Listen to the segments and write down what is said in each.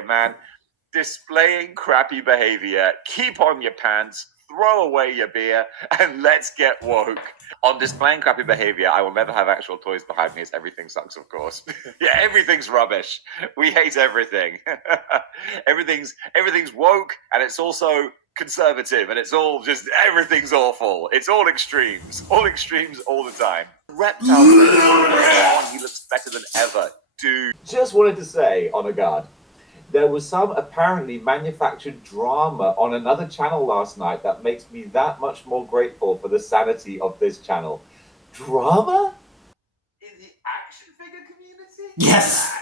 behavior, man. Displaying crappy behavior. Keep on your pants, throw away your beer, and let's get woke. On displaying crappy behavior, I will never have actual toys behind me as everything sucks, of course. Yeah, everything's rubbish. We hate everything. everything's woke, and it's also conservative, and it's all just, everything's awful. It's all extremes all the time. Reptile, he looks better than ever, dude. Just wanted to say, Honor Guard, there was some apparently manufactured drama on another channel last night that makes me that much more grateful for the sanity of this channel. Drama? In the action figure community? Yes!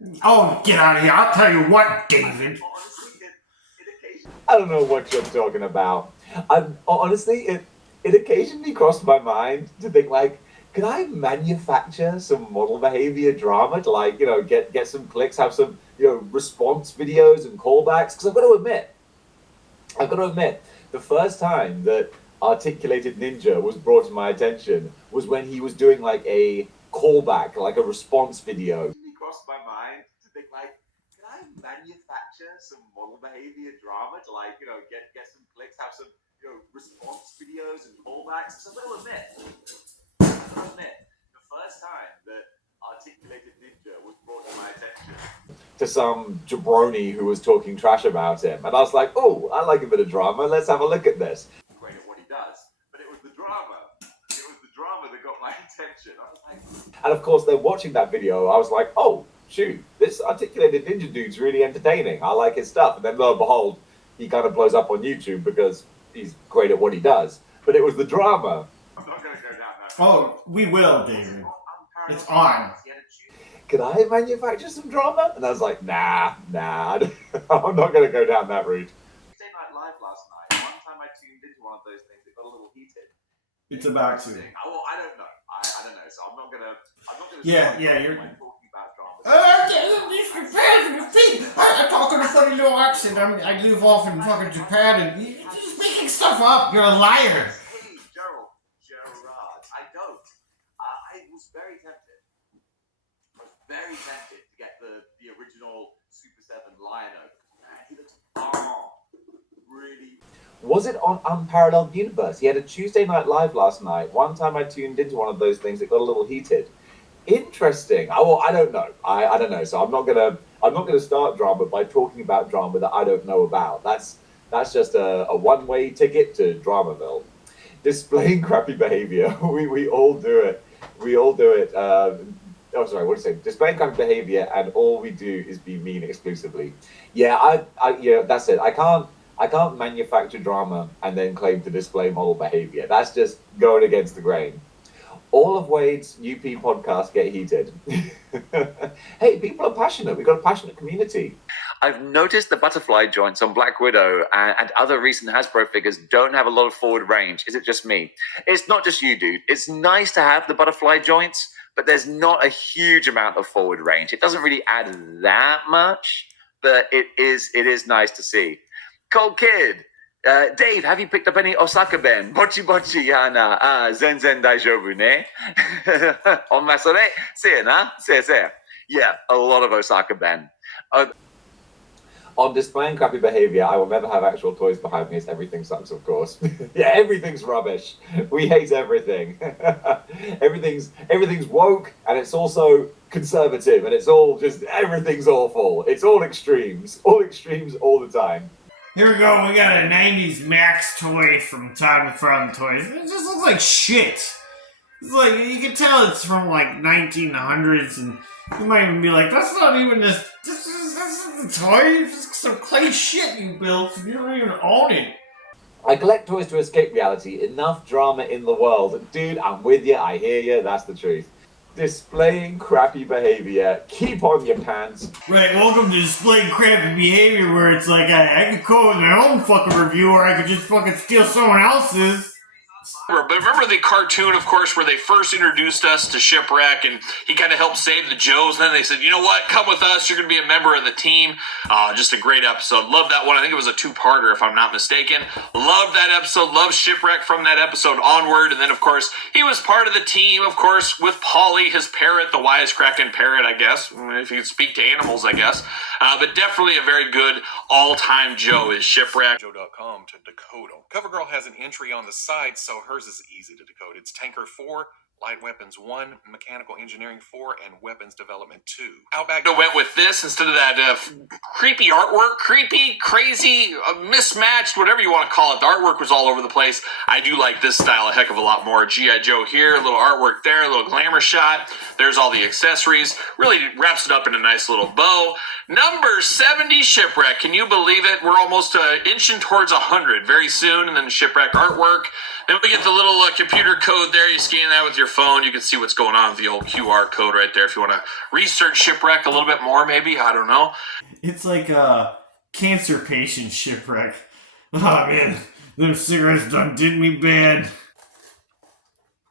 Yeah. Oh, get out of here. I'll tell you what, David. I don't know what you're talking about. Honestly, it occasionally crossed my mind to think, like, could I manufacture some model behavior drama to, like, you know, get some clicks, have some, you know, response videos and callbacks? Because I've got to admit, the first time that Articulated Ninja was brought to my attention was when he was doing, like, a callback, like a response video. It crossed my mind to think, like, can I manufacture some model behavior drama to, like, you know, get some clicks, have some, you know, response videos and callbacks? Because I've got to admit, the first time that Articulated Ninja was brought to my attention to some jabroni who was talking trash about him, and I was like, oh, I like a bit of drama, let's have a look at this. Great at what he does, but it was the drama that got my attention. I was like, and of course, then watching that video, I was like, oh, shoot, this Articulated Ninja dude's really entertaining, I like his stuff. And then lo and behold, he kind of blows up on YouTube because he's great at what he does, but it was the drama. I'm not going to go down that. Oh, we will, David. It's on. Could I manufacture some drama? And I was like, nah, I'm not going to go down that route. Tuesday Night Live last night, one time I tuned into one of those things, it got a little heated. It's about to. Well, I don't know. I don't know, so I'm not gonna Yeah, you're talking about drama. I talk in a funny little accent. I live off in fucking Japan and you're just making stuff up. You're a liar. Hey, Gerard, I don't. I was very tempted. To get the original Super 7 Lion-O. He looks really. Was it on Unparalleled Universe? He had a Tuesday Night Live last night. One time I tuned into one of those things, it got a little heated. Interesting. I don't know. I don't know. So I'm not gonna start drama by talking about drama that I don't know about. That's just a one-way ticket to Dramaville. Displaying crappy behavior. We all do it. Displaying crappy behavior, and all we do is be mean exclusively. Yeah, that's it. I can't manufacture drama and then claim to display model behavior. That's just going against the grain. All of Wade's UP podcasts get heated. Hey, people are passionate. We've got a passionate community. I've noticed the butterfly joints on Black Widow and other recent Hasbro figures don't have a lot of forward range. Is it just me? It's not just you, dude. It's nice to have the butterfly joints, but there's not a huge amount of forward range. It doesn't really add that much, but it is nice to see. Cold Kid, Dave, have you picked up any Osaka Ben? Bochi bochi yana, zenzen daijoubu ne? Onma sore, se na, se. Yeah, a lot of Osaka Ben. On displaying crappy behavior, I will never have actual toys behind me as everything sucks, of course. Yeah, everything's rubbish. We hate everything. Everything's woke, and it's also conservative, and it's all just, everything's awful. It's all extremes all the time. Here we go. We got a 90s Max toy from Todd McFarlane Toys. It just looks like shit. It's like, you can tell it's from like 1900s, and you might even be like, that's not even this is the toy. It's just some clay shit you built, and you don't even own it. I collect toys to escape reality. Enough drama in the world. Dude, I'm with you. I hear you. That's the truth. Displaying crappy behavior. Keep on your pants. Right, welcome to displaying crappy behavior, where it's like I could come up with my own fucking review, or I could just fucking steal someone else's. But remember the cartoon, of course, where they first introduced us to Shipwreck, and he kind of helped save the Joes. And then they said, you know what, come with us. You're going to be a member of the team. Just a great episode. Love that one. I think it was a two-parter, if I'm not mistaken. Love that episode. Love Shipwreck from that episode onward. And then, of course, he was part of the team, of course, with Polly, his parrot, the wisecracking parrot, I guess, if you could speak to animals, I guess. But definitely a very good all-time Joe is Shipwreck. Joe.com to decode them. CoverGirl has an entry on the side, so hers is easy to decode. It's Tanker 4, Light Weapons 1, Mechanical Engineering 4, and Weapons Development 2. Outback I went with this instead of that creepy artwork. Creepy, crazy, mismatched, whatever you want to call it. The artwork was all over the place. I do like this style a heck of a lot more. G.I. Joe here, a little artwork there, a little glamour shot. There's all the accessories. Really wraps it up in a nice little bow. Number 70, Shipwreck. Can you believe it? We're almost inching towards 100 very soon, and then Shipwreck artwork. Then we get the little computer code there. You scan that with your phone. You can see what's going on with the old QR code right there if you want to research Shipwreck a little bit more, maybe. I don't know. It's like a cancer patient Shipwreck. Oh man, them cigarettes done did me bad.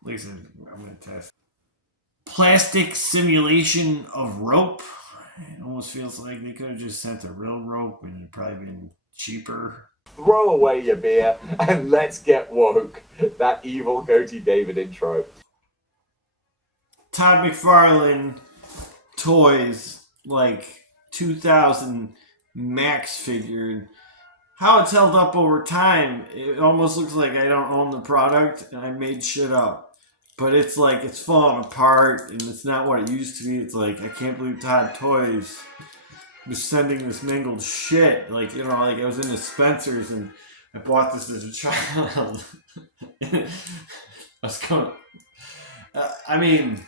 Listen, I'm gonna test. Plastic simulation of rope. It almost feels like they could have just sent a real rope and it'd probably been cheaper. Throw away your beer and let's get woke. That evil Goatee David intro. Todd McFarlane toys, like 2000 Max figure. How it's held up over time, it almost looks like I don't own the product and I made shit up. But it's like, it's falling apart and it's not what it used to be. It's like, I can't believe Todd Toys was sending this mingled shit. Like, you know, like I was in the Spencer's and I bought this as a child. I was going, I mean,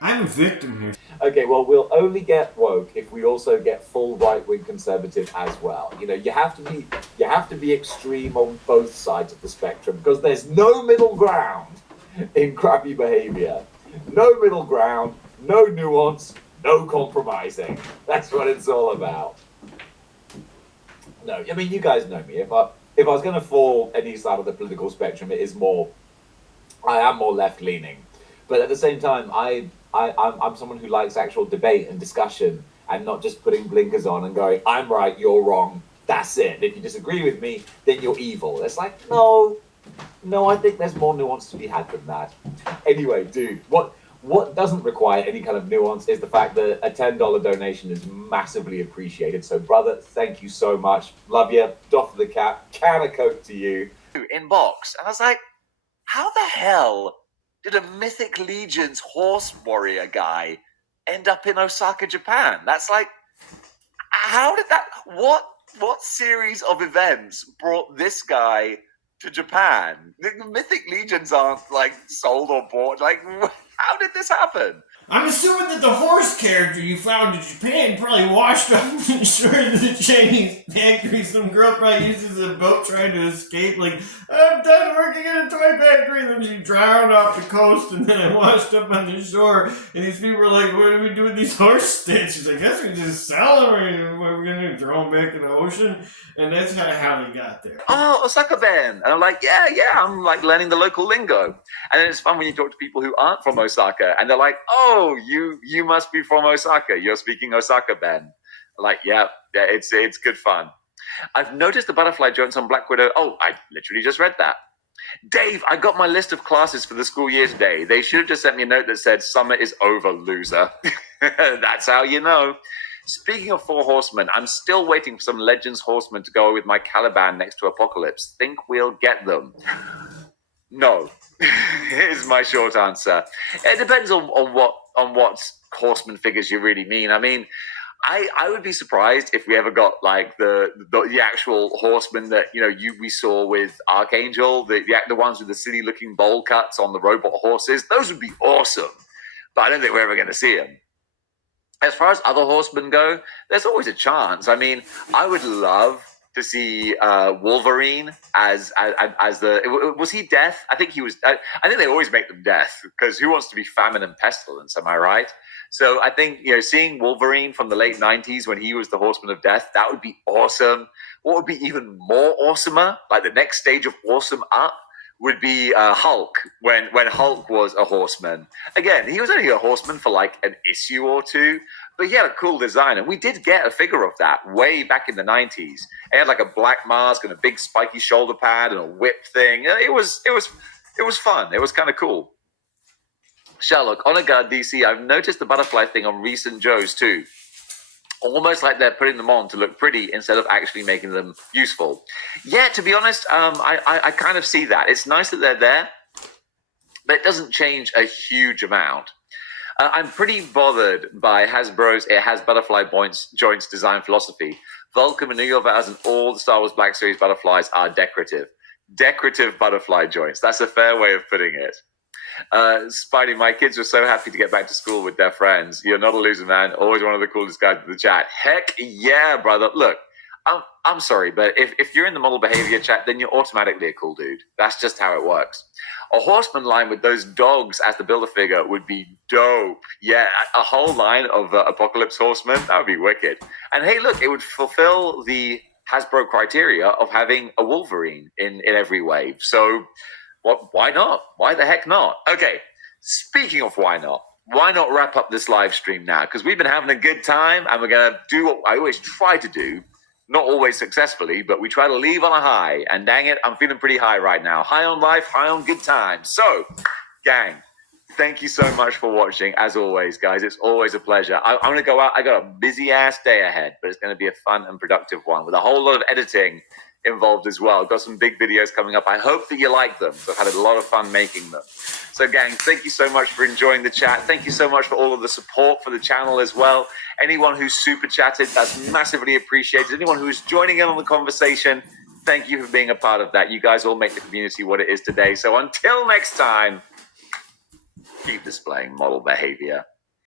I'm a victim here. Okay, well, we'll only get woke if we also get full right-wing conservative as well. You know, you have to be extreme on both sides of the spectrum because there's no middle ground in crappy behavior. No middle ground, no nuance, no compromising. That's what it's all about. No, I mean, you guys know me. If I was going to fall any side of the political spectrum, I am more left-leaning. But at the same time, I'm someone who likes actual debate and discussion and not just putting blinkers on and going, I'm right, you're wrong, that's it. If you disagree with me, then you're evil. It's like, no, I think there's more nuance to be had than that. Anyway, dude, what doesn't require any kind of nuance is the fact that a $10 donation is massively appreciated. So, brother, thank you so much. Love you. Doff of the cap. Can of Coke to you. In box, and I was like, how the hell did a Mythic Legions horse warrior guy end up in Osaka, Japan? That's like, how did that, what series of events brought this guy to Japan? The Mythic Legions aren't like sold or bought. Like, how did this happen? I'm assuming that the horse character you found in Japan probably washed up the shores of the Chinese factory. Some girl probably uses a boat trying to escape. Like, I'm done working in a toy factory. Then she drowned off the coast and then I washed up on the shore. And these people were like, what do we do with these horse stitches? I guess we just sell them or we're going to throw them back in the ocean. And that's how they got there. Oh, Osaka Ben. And I'm like, yeah, I'm like learning the local lingo. And then it's fun when you talk to people who aren't from Osaka and they're like, oh, you must be from Osaka. You're speaking Osaka Ben. Like, yeah, it's good fun. I've noticed the butterfly joints on Black Widow. Oh, I literally just read that. Dave, I got my list of classes for the school year today. They should have just sent me a note that said, summer is over, loser. That's how you know. Speaking of Four Horsemen, I'm still waiting for some Legends Horsemen to go with my Caliban next to Apocalypse. Think we'll get them? No. Here's my short answer. It depends on what Horseman figures you really mean. I mean, I would be surprised if we ever got like the actual horsemen that we saw with Archangel, the ones with the silly looking bowl cuts on the robot horses. Those would be awesome, but I don't think we're ever going to see them. As far as other horsemen go, there's always a chance. I mean, I would love to see Wolverine as the was he Death? I think he was. I think they always make them Death because who wants to be Famine and Pestilence? Am I right? So I think seeing Wolverine from the late '90s when he was the Horseman of Death, that would be awesome. what would be even more awesomer, like the next stage of awesome up, would be Hulk, when Hulk was a horseman. Again, he was only a horseman for like an issue or two, but he had a cool design, and we did get a figure of that way back in the 90s. He had like a black mask and a big spiky shoulder pad and a whip thing. It was fun. It was kind of cool. Sherlock, Honor Guard DC, I've noticed the butterfly thing on recent Joes too. Almost like they're putting them on to look pretty instead of actually making them useful. Yeah, to be honest, I kind of see that. It's nice that they're there, but it doesn't change a huge amount. I'm pretty bothered by Hasbro's It Has Butterfly Joints design philosophy. Vulcan, Maneuver Vowels, and all the Star Wars Black Series butterflies are decorative. Decorative butterfly joints. That's a fair way of putting it. Spidey, my kids were so happy to get back to school with their friends. You're not a loser, man. Always one of the coolest guys in the chat. Heck yeah, brother. Look, I'm sorry, but if you're in the model behavior chat, then you're automatically a cool dude. That's just how it works. A horseman line with those dogs as the Build-A-Figure would be dope. Yeah, a whole line of Apocalypse Horsemen, that would be wicked. And hey, look, it would fulfill the Hasbro criteria of having a Wolverine in every wave. So why not? Why the heck not? Okay, speaking of why not wrap up this live stream now? Because we've been having a good time, and we're going to do what I always try to do. Not always successfully, but we try to leave on a high. And dang it, I'm feeling pretty high right now. High on life, high on good times. So, gang, thank you so much for watching. As always, guys, it's always a pleasure. I'm going to go out. I got a busy-ass day ahead, but it's going to be a fun and productive one with a whole lot of editing involved as well. Got some big videos coming up. I hope that you like them. I've had a lot of fun making them. So gang, thank you so much for enjoying the chat. Thank you so much for all of the support for the channel as well. Anyone who's super chatted, that's massively appreciated. Anyone who's joining in on the conversation, thank you for being a part of that. You guys all make the community what it is today. So until next time, keep displaying model behavior.